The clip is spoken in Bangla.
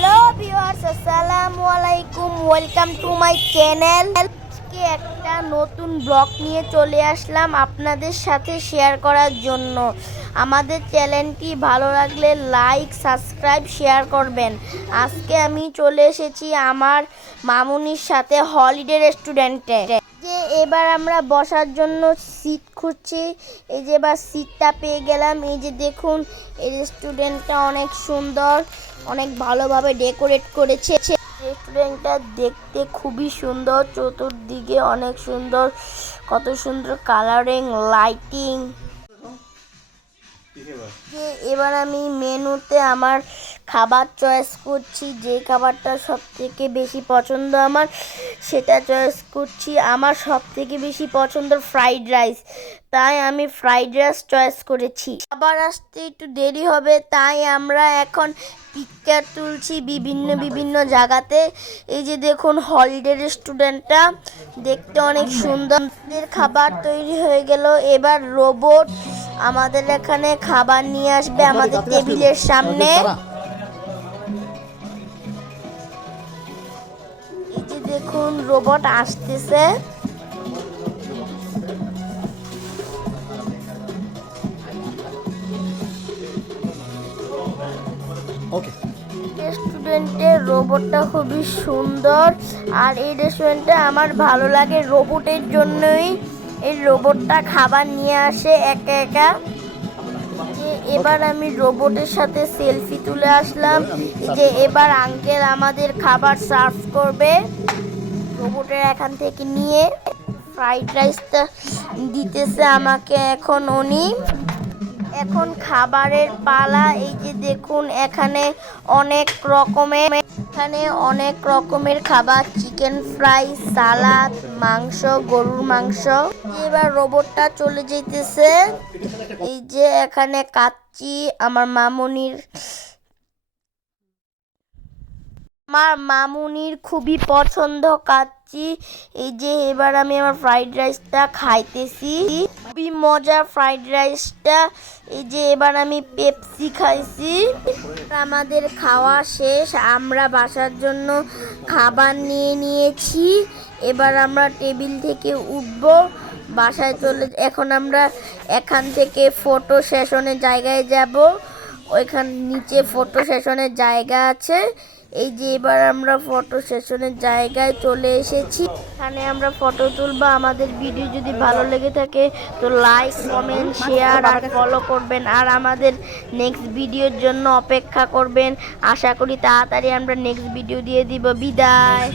হ্যালো ভিউয়ার্স, আসসালামু আলাইকুম। Welcome to my channel. আজকে একটা নতুন ব্লগ নিয়ে চলে আসলাম আপনাদের সাথে শেয়ার করার জন্য। আমাদের চ্যানেলটি ভালো লাগলে লাইক, সাবস্ক্রাইব, শেয়ার করবেন। আজকে আমি চলে এসেছি আমার মামুনির সাথে হলিডে রেস্টুরেন্টে। যে এবার আমরা বসার জন্য সিট খুঁজছি। এই যে এবার সিটটা পেয়ে গেলাম। এই যে দেখুন, এই রেস্টুরেন্টটা অনেক সুন্দর, অনেক ভালোভাবে ডেকোরেট করেছে। রেস্টুরেন্টটা দেখতে খুবই সুন্দর, চতুর্দিকে অনেক সুন্দর, কত সুন্দর কালারিং, লাইটিং। যে এবার আমি মেনুতে আমার খাবার চয়েস করছি, যে খাবারটা সব থেকে বেশি পছন্দ আমার সেটা চয়েস করছি। আমার সব থেকে বেশি পছন্দ ফ্রাইড রাইস, তাই আমি ফ্রাইড রাইস চয়েস করেছি। খাবার আসতে একটু দেরি হবে, তাই আমরা এখন পিকচার তুলছি বিভিন্ন জায়গাতে। এই যে দেখুন, হলিডে রেস্টুরেন্টটা দেখতে অনেক সুন্দর। খাবার তৈরি হয়ে গেল। এবার রোবট আমাদের এখানে খাবার নিয়ে আসবে আমাদের টেবিলের সামনে। এই যে দেখুন, রোবট আসতেছে। রেস্টুরেন্টের রোবটটা খুবই সুন্দর, আর এই রেস্টুরেন্টে আমার ভালো লাগে রোবটের জন্যই। এই রোবটটা খাবার নিয়ে আসে একা একা। এবার আমি রোবটের সাথে সেলফি তুলে আসলাম। যে এবার আঙ্কেল আমাদের খাবার সার্ভ করবে রোবটের এখান থেকে নিয়ে। ফ্রাইড রাইসটা দিতেছে আমাকে এখন উনি। এখন খাবারের পালা। এই যে দেখুন, এখানে অনেক রকমের খাবার, চিকেন ফ্রাই, সালাদ, মাংস, গরুর মাংস। এবার রোবটটা চলে যেতেছে। এই যে এখানে কাচ্চি, আমার মামুনির খুবই পছন্দ কাচ্চি। এই যে এবার আমি আমার ফ্রাইড রাইসটা খাইতেছি, খুবই মজা ফ্রাইড রাইসটা। এই যে এবার আমি পেপসি খাইছি। আমাদের খাওয়া শেষ, আমরা বাসার জন্য খাবার নিয়ে নিয়েছি। এবার আমরা টেবিল থেকে উঠব, বাসায় এখন আমরা এখান থেকে ফটো সেশনের জায়গায় যাব। ওইখান নিচে ফটো সেশনের জায়গা আছে। এই যে এবার আমরা ফটো সেশনের জায়গায় চলে এসেছি। এখানে আমরা ফটো তুলবো। আমাদের ভিডিও যদি ভালো লেগে থাকে তো লাইক, কমেন্ট, শেয়ার আর ফলো করবেন, আর আমাদের নেক্সট ভিডিওর জন্য অপেক্ষা করবেন। আশা করি তাড়াতাড়ি আমরা নেক্সট ভিডিও দিয়ে দিব। বিদায়।